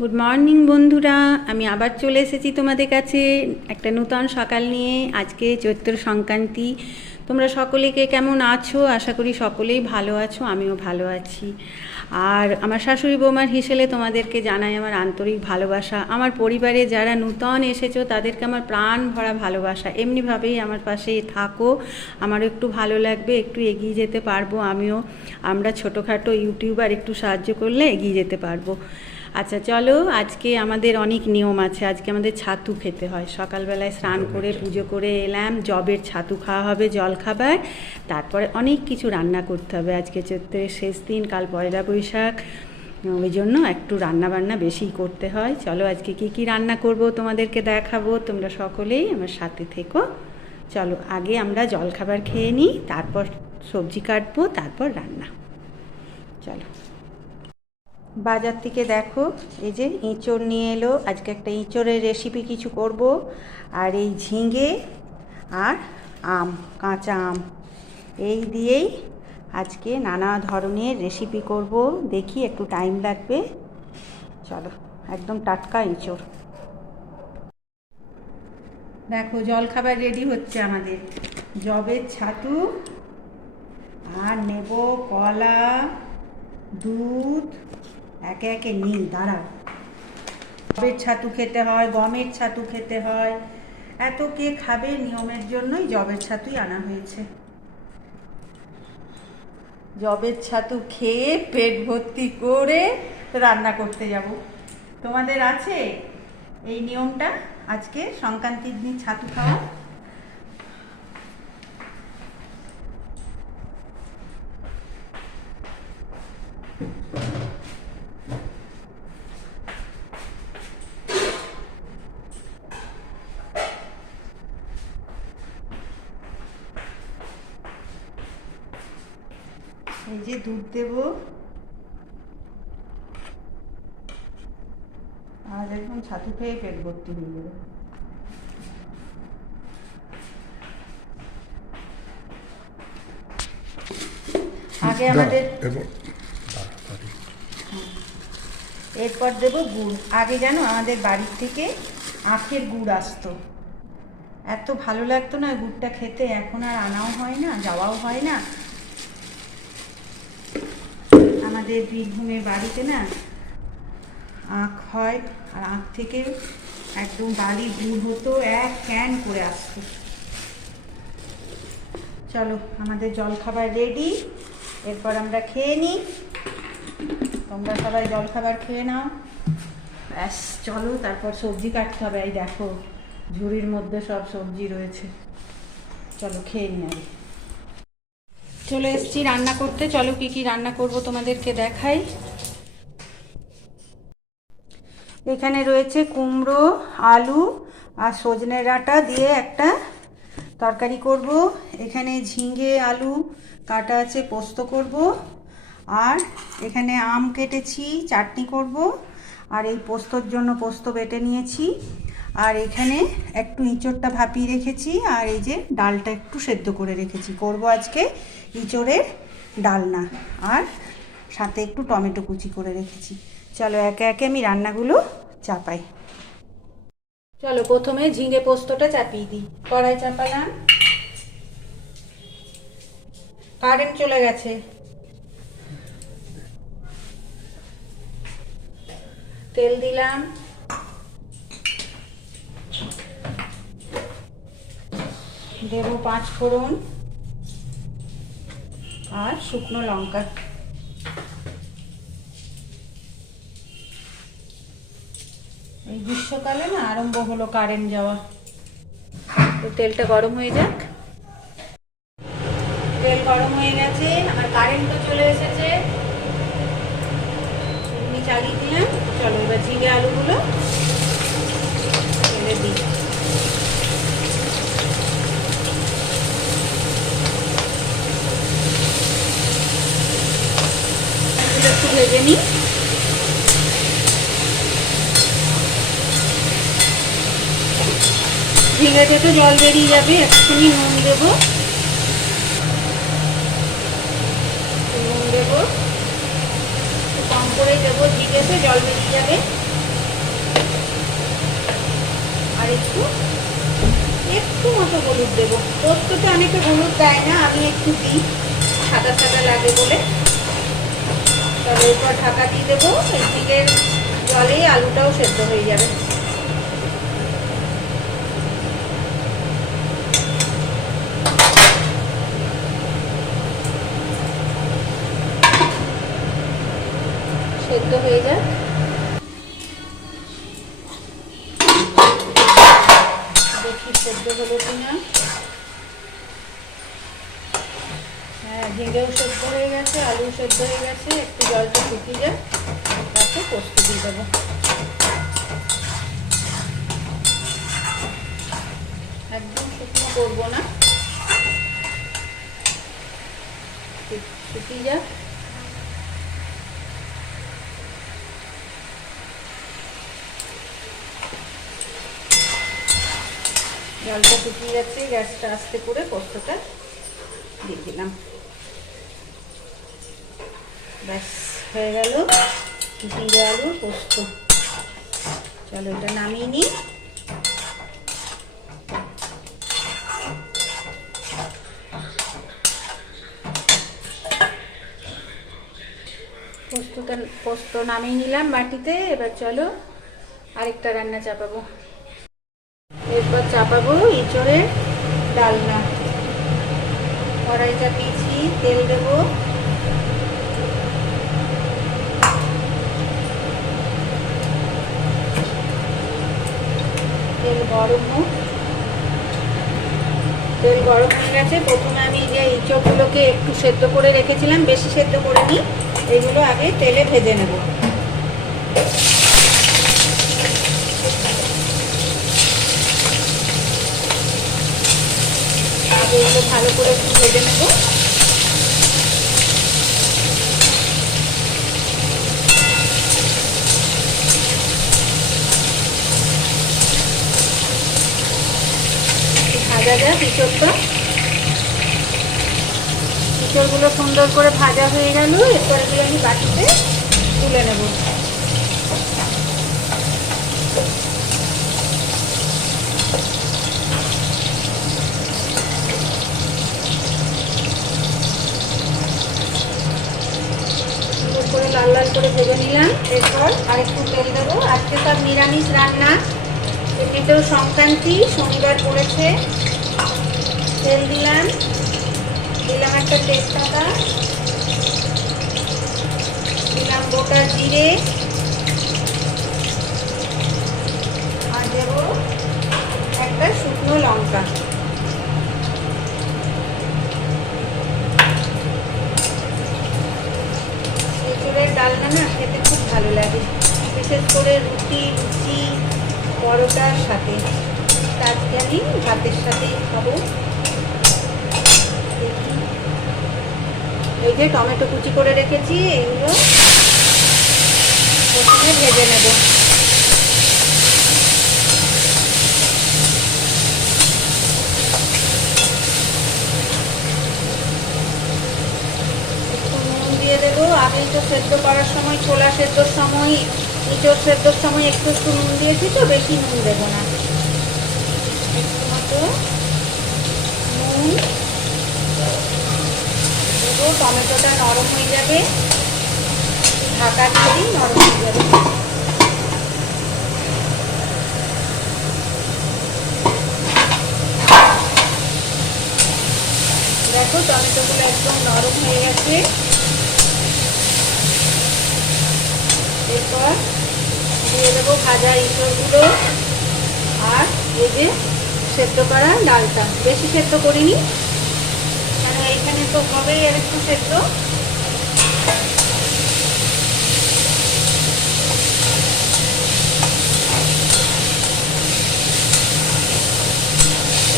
Good morning বন্ধুরা। আমি আবার চলে এসেছি তোমাদের কাছে একটা নূতন সকাল নিয়ে। আজকে চৈত্র সংক্রান্তি। তোমরা সকলেকে কেমন আছো? আশা করি সকলেই ভালো আছো, আমিও ভালো আছি। আর আমার শাশুড়ি বৌমার হিসেবে তোমাদেরকে জানাই আমার আন্তরিক ভালোবাসা। আমার পরিবারে যারা নূতন এসেছ, তাদেরকে আমার প্রাণ ভরা ভালোবাসা। এমনিভাবেই আমার পাশে থাকো। আমারও একটু ভালো লাগবে, একটু এগিয়ে যেতে পারব আমিও। আমরা ছোটোখাটো ইউটিউবার, একটু সাহায্য করলে এগিয়ে যেতে পারব। আচ্ছা চলো আজকে আমাদের অনেক নিয়ম আছে। আজকে আমাদের ছাতু খেতে হয়। সকালবেলায় স্নান করে পুজো করে এলাম জবের ছাতু খাওয়া হবে জল খাবার। তারপরে অনেক কিছু রান্না করতে হবে। আজকে চৈত্রের শেষ দিন কাল পয়লা বৈশাখ। ওই জন্য একটু রান্না বান্না বেশি করতে হয়। চলো আজকে কি কি রান্না করব তোমাদেরকে দেখাবো। তোমরা সকলেই আমার সাথে থেকো। চলো আগে আমরা জল খাবার খেয়ে নিই তারপর সবজি কাটবো তারপর রান্না। চলো। বাজার থেকে দেখো, এই যে এঁচড় নিয়ে এলো। আজকে একটা এঁচড়ের রেসিপি কিছু করব। আর এই ঝিঙে আর আম, কাঁচা আম। এই দিয়েই আজকে নানা ধরনের রেসিপি করব। দেখি একটু টাইম লাগবে। চলো, একদম টাটকা এঁচড়। দেখো জল খাবার রেডি হচ্ছে আমাদের। জবের ছাতু আর নেব কলা, দুধ একে একে নিই দাঁড়াও। জবের ছাতু খেতে হয়, গমের ছাতু খেতে হয়। এত কে খাবে নিয়মের জন্যই জবের ছাতুই আনা হয়েছে। জবের ছাতু খেয়ে পেট ভর্তি করে রান্না করতে যাব। তোমাদের আছে এই নিয়মটা? আজকে সংক্রান্তির দিন ছাতু খাওয়া এই যে দুধ দেব। আর একদম ছাতু খেয়ে পেট ভর্তি হয়ে যাবে আগে আমাদের এরপর দেবো গুড়। আগে জানো আমাদের বাড়ির থেকে আখের গুড় আসতো। এত ভালো লাগতো না গুড়টা খেতে। এখন আর আনাও হয় না যাওয়াও হয় না। আমাদের বীরভূমের বাড়িতে না আখ হয়, আর আখ থেকে একদম বালি গুড় হতো, এক ক্যান করে আসতো। চলো, আমাদের জলখাবার রেডি এরপর আমরা খেয়ে নিই। তোমরা সবাই জলখাবার খেয়ে নাও। ব্যাস, চলো, তারপর সবজি কাটতে হবে। এই দেখো, ঝুড়ির মধ্যে সব সবজি রয়েছে। চলো, খেয়ে নিই চলে এসেছি রান্না করতে। চলো কি কি রান্না করব তোমাদেরকে দেখাই। এখানে রয়েছে কুমড়ো, আলু আর সজনে ডাঁটা দিয়ে একটা তরকারি করব। এখানে ঝিঙ্গে আলু, কাটা আছে, পোস্ত করব। আর এখানে আম কেটেছি, চাটনি করব। আর এই পোস্তর জন্য পোস্ত বেটে নিয়েছি। আর এখানে একটু ইঁচড়টা ভাপিয়ে রেখেছি। আর এই যে ডালটা একটু সেদ্ধ করে রেখেছি। করব আজকে ইঁচড়ের ডালনা আর সাথে একটু টমেটো কুচি করে রেখেছি। চলো একে একে আমি রান্নাগুলো চাপাই। চলো প্রথমে ঝিঙে পোস্তটা চাপিয়ে দিই। কড়াই চাপালাম। কারেন্ট চলে গেছে। তেল দিলাম। দেব পাঁচ ফোড়ন আর শুকনো লঙ্কা। এই গ্রীষ্মকালে না আরম্ভ হলো কারেন্ট যাওয়া। তো তেলটা গরম হয়ে যাক। তেল গরম হয়ে গেছে আমার কারেন্টও চলে এসেছে। চালিয়ে দিলাম চলো এবার ঝিঙে আলুগুলো একটু জল বেরিয়ে যাবে, একটুখানি নুন দেব। নুন দেব। কম করে দেবো জিরেতে জল বেরিয়ে যাবে। আর একটু একটু মতো হলুদ দেবো। পোস্ততে অনেকে হলুদ দেয় না, আমি একটু দিই। সাদা সাদা লাগে বলে। তবে এরপর ঢাকা দিয়ে দেবো। এদিকে জলে আলুটাও সেদ্ধ হয়ে যাবে। সেদ্ধ হয়ে যায়। দেখি সেদ্ধ হলো কিনা? হ্যাঁ ঝিঙেও সেদ্ধ হয়ে গেছে আলু সেদ্ধ হয়ে গেছে, একটু জলটা শুকিয়ে যায় তাতে পোস্ত দিয়ে দেবো। একদম শুকনো করব না। শুকিয়ে যাক। জলটা শুকিয়ে যাচ্ছে গ্যাসটা আস্তে করে পোস্তটা দিয়ে দিলাম। ব্যাস, হয়ে গেল জিরে আলুর পোস্ত। চলো এটা নামিয়ে নিই। পোস্তটা, পোস্ত নামিয়ে নিলাম বাটিতে। এবার চলো আরেকটা রান্না চাপাবো। এরপর চাপাবো এঁচড়ের ডালনা। কড়াই চাপিয়েছি তেল দেবো। তেল গরম হোক। তেল গরম হয়ে গেছে। প্রথমে আমি যে ইঁচড়গুলোকে একটু সেদ্ধ করে রেখেছিলাম, বেশি সেদ্ধ করে নিই এগুলো আগে তেলে ভেজে নেব। এগুলো ভালো করে একটু ভেজে নেব। ভাজা যাক ইঁচড়টা ইঁচড়গুলো সুন্দর করে ভাজা হয়ে গেল, এরপরে আমি বাটিতে তুলে নেব। করে লাল লাল করে ভেজে নিলাম। এরপর আরেকটু তেল দেবো। আজকে সব নিরামিষ রান্না। এমনিতেও সংক্রান্তি, শনিবার পড়েছে। তেল দিলাম। দিলাম একটা তেজপাতা। দিলাম গোটা জিরে। আর দেব একটা শুকনো লঙ্কা এঁচুড়ের ডালটা না খেতে খুব ভালো লাগে বিশেষ করে রুটি, লুচি, পরোটার সাথে। আজকে আমি ভাতের সাথেই খাব। এই যে টমেটো কুচি করে রেখেছি, এইগুলো প্রথমে ভেজে নেব একটু নুন দিয়ে আগেই তো সেদ্ধ করার সময় ছোলা সেদ্ধর সময় ইঁচড় সেদ্ধর সময় একটু একটু নুন দিয়েছি তো, বেশি নুন দেবো না। একটু মতো নুন দেবো, টমেটোটা নরম হয়ে যাবে। ঢাকা দিয়েই নরম হয়ে যাবে। দেখো টমেটোগুলো একদম নরম হয়ে গেছে। এরপর দিয়ে দেবো ভাজা ইঁচড়গুলো। আর এই যে সেদ্ধ করা ডালটা, বেশি সেদ্ধ করিনি। কেন এইখানে তো হবেই আর একটু সেদ্ধ।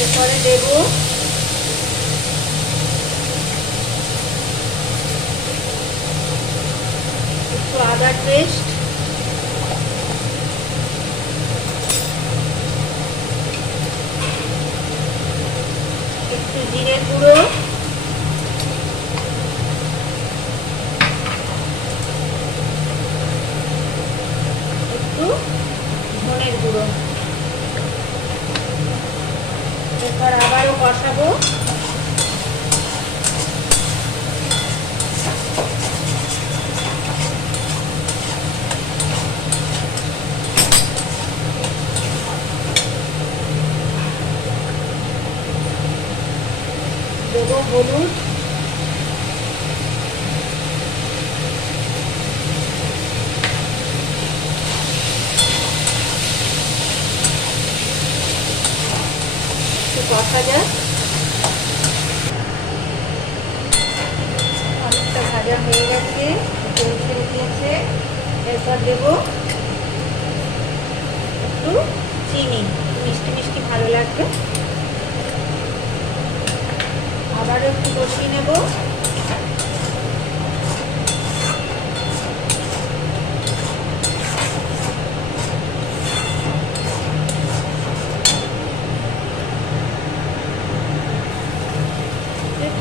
এরপরে দেবো একটু আদার পেস্ট একটু জিরের গুঁড়ো একটু ধনের গুঁড়ো আবারও কষাবো দেবো হলুদ একটু কষা যাক অনেকটা ভাজা হয়ে গেছে তেল ছেড়ে দিয়েছে এরপর দেবো একটু চিনি মিষ্টি মিষ্টি ভালো লাগবে আবারও একটু কষিয়ে নেব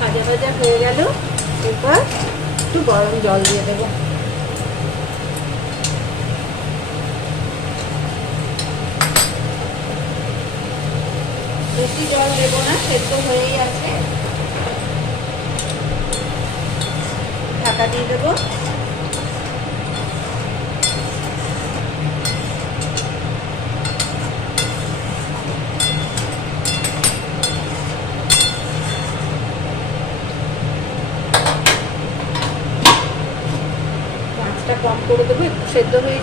ভাজা ভাজা হয়ে গেল এরপর একটু গরম জল দিয়ে দেবো বেশি জল দেবো না সেদ্ধ হয়েই আছে ঢাকা দিয়ে দেবো আঁচটা কম করে দেবো, একটু সেদ্ধ হয়ে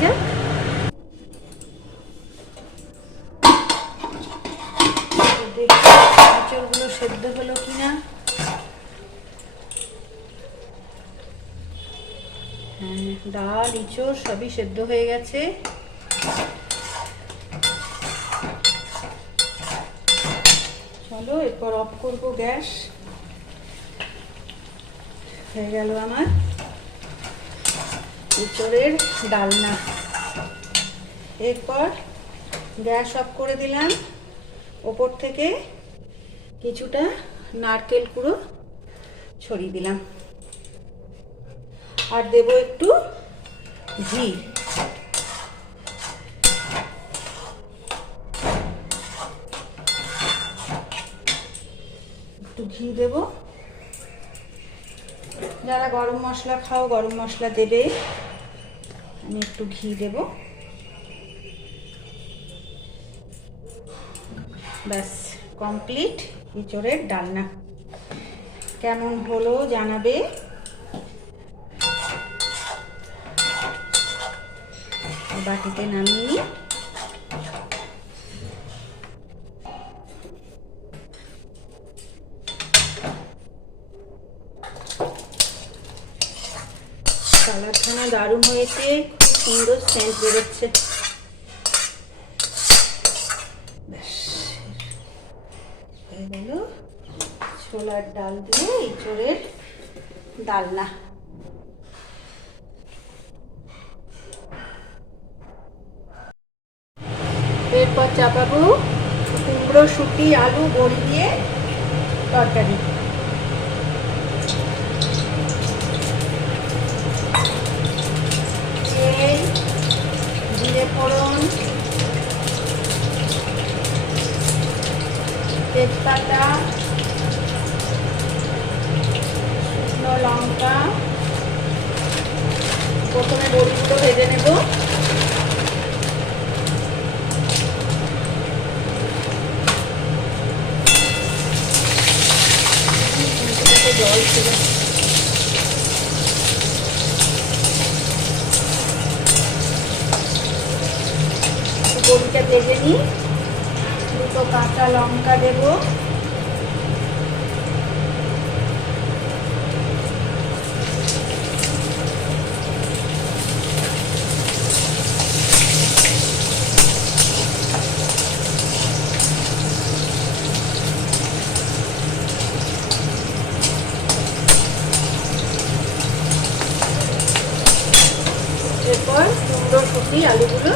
আঁচড়গুলো সেদ্ধ হলো কিনা। হ্যাঁ ডাল, ইঁচড় সবই সেদ্ধ হয়ে গেছে। চলো, এরপর অফ করব গ্যাস। হয়ে গেল আমার। ইঁচড়ের ডালনা। এরপর গ্যাস অফ করে দিলাম। ওপর থেকে কিছুটা নারকেল কুড়ো ছড়িয়ে দিলাম। আর দেব একটু ঘি। একটু ঘি দেব। যারা গরম মশলা খাও, গরম মশলা দেবে। আমি একটু ঘি দেব। ব্যাস, কমপ্লিট ইঁচড়ের ডালনা। কেমন হলো জানাবে? বাটিতে নামিয়ে নিই। কালারখানা দারুণ হয়েছে। সুন্দর সেন্ট বেরোচ্ছে। ছোলার ডাল দিয়ে ইঁচড়ের ডালনা। এরপর চাপাবো কুমড়ো, শুটি, আলু, বড়ি দিয়ে তরকারি। তেল জিরে ফোড়ন তেজপাতা শুকনো লঙ্কা। প্রথমে বড়িগুলো ভেজে নেব। জল ছিল বড়িটা ভেজে নিই। দুটো কাঁচা লঙ্কা দেব এরপর কুমড়ো শুকি আলুগুলো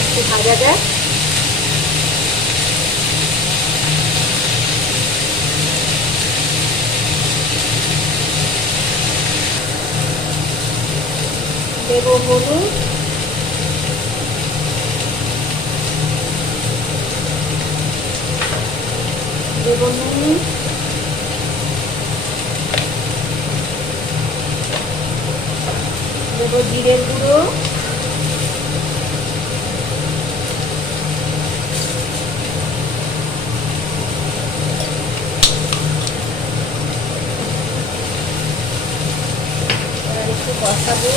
একটু ভাজা ভাজা যাক দেবো হলুদ দেবো নুন দেবো জিরের গুঁড়ো এবার একটু কষাবো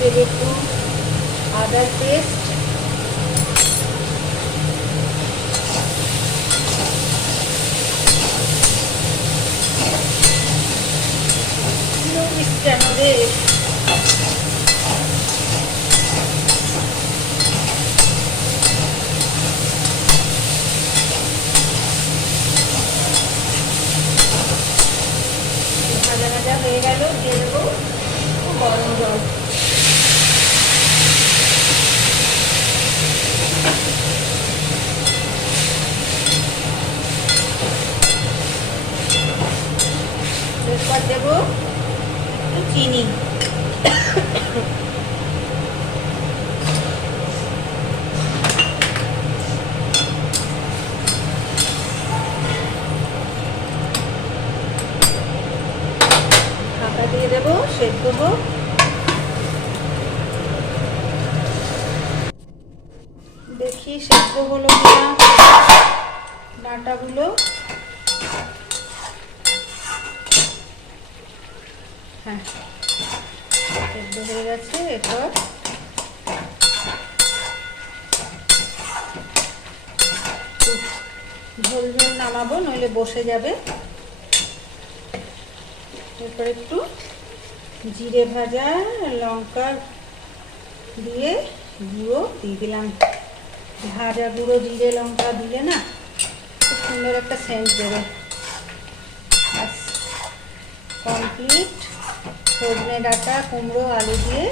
দেবে একটু আদার পেস্ট কেন রে ভাজা ভাজা হয়ে গেল দিয়ে দেবো গরম জল এরপর দেবো একটু চিনি ঢাকা দিয়ে সেদ্ধ হোক দেখি সেদ্ধ হলো কিনা ডাঁটাগুলো। হ্যাঁ সেদ্ধ হয়ে গেছে, এরপর। ঝোল ঝোল নামাবো, নইলে বসে যাবে। এরপর একটু জিরে ভাজা, লঙ্কা দিয়ে গুঁড়ো দিয়ে দিলাম। ভাজা গুঁড়ো, জিরে, লঙ্কা দিলে না খুব সুন্দর একটা সেন্ট দেবে। কমপ্লিট সজনে ডাটা, কুমড়ো, আলু দিয়ে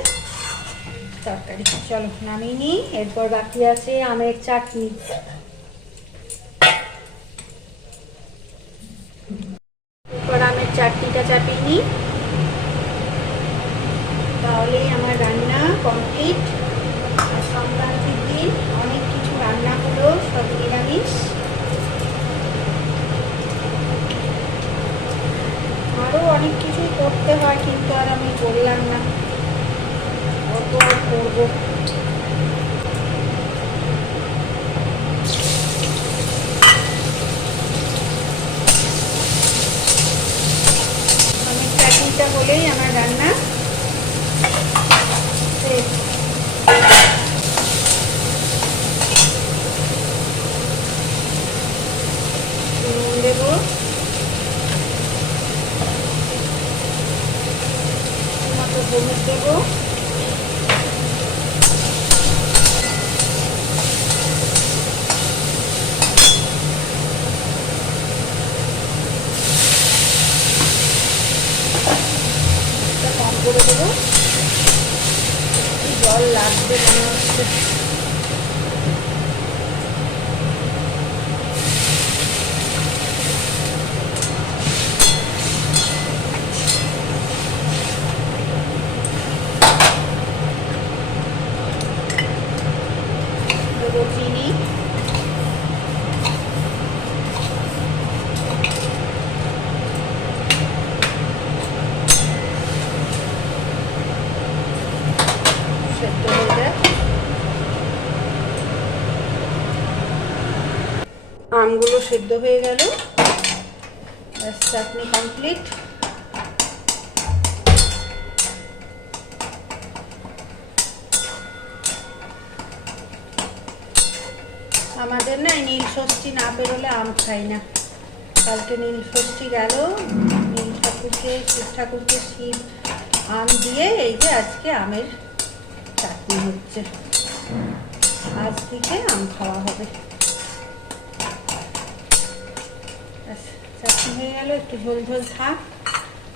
তরকারি। চলো নামিয়ে নিই, এরপর বাকি আছে আমের চাটনি এরপর আমের চাটনিটা চাপিয়ে নিই তাহলেই আমার রান্না কমপ্লিট সংক্রান্তির দিন অনেক কিছু রান্না হলো সব নিরামিষ আরও অনেক কিছু করতে হয়, কিন্তু আর আমি করলাম না। অত আর আমের চাটনিটা হলেই আমার রান্না। শেষ নুন দেবো মতো হলুদ দেবো একটা কম করে দেবো একটু জল লাগবে মনে হচ্ছে দেবো চিনি সেদ্ধ হয়ে যায় আমগুলো সেদ্ধ হয়ে গেল। চাটনি কমপ্লিট আমাদের না নীল ষষ্ঠী না বেরোলে আম খাই না। কালকে নীল ষষ্ঠী গেল, নীল ঠাকুরকে, শিব ঠাকুরকে শিব আম দিয়ে এই যে আজকে আমের চাটনি হচ্ছে। আজ থেকে আম খাওয়া হবে। হয়ে গেল, একটু ঝোল ঝোল থাক।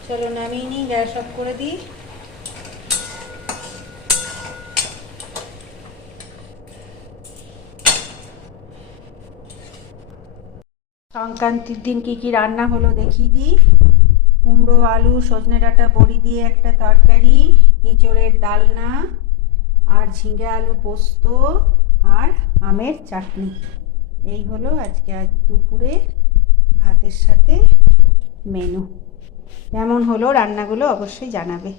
চলো নামিয়ে নিই, গ্যাস অফ করে দিই। সংক্রান্তির দিন কি কি রান্না হলো দেখিয়ে দিই। কুমড়ো, আলু, সজনে ডাঁটা, বড়ি দিয়ে একটা তরকারি, এঁচড়ের ডালনা, আর ঝিঙে আলু পোস্ত, আর আমের চাটনি। এই হলো আজকে আজ দুপুরে ভাতের সাথে মেনু। কেমন হলো রান্নাগুলো অবশ্যই জানাবে।